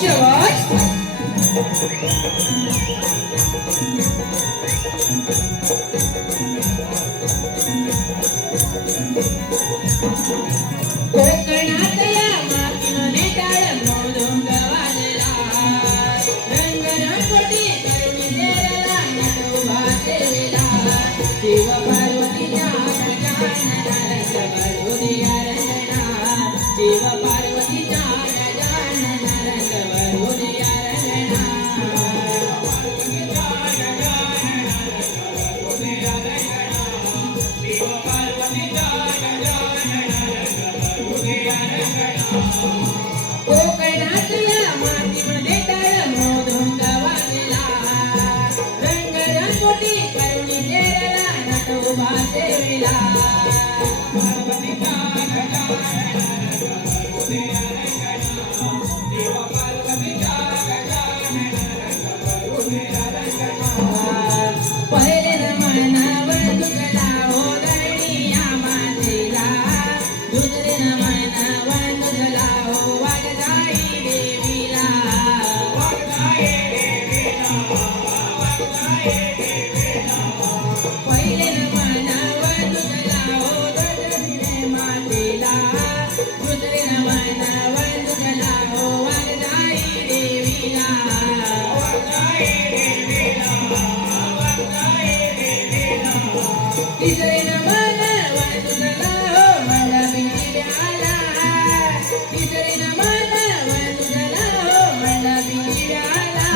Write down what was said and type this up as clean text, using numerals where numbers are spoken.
शाबाश. कोकणातल्या मातीमध्ये टाळ मृदुंग वाजला, रंगरंगोटी करुणी तेरला नट उभा सेवेला. शिव पार्वतीच्या गजानन रंग भरुदिया रंगना, शिव पार्वतीच्या गजानन रंग भरुदिया रंगना. कोकणातल्या मातीमध्ये टाळ मृदुंग वाजला, रंगरंगोटी करुणी तेरला नट उभा सेवेला. पहिले नमनावर तुझला हो धरणीया मातेला, दुसरे नमनावर तुझला हो वागदाई देवीला. पहिले नमनावर तुझला हो धरणीया मातेला, दुसरे नमनावर तुझला हो वागदाई देवीला. तिसरे नमन तुझला हो मंडपी व्याला, तिसरे नमन तुझला हो मंडपी व्याला.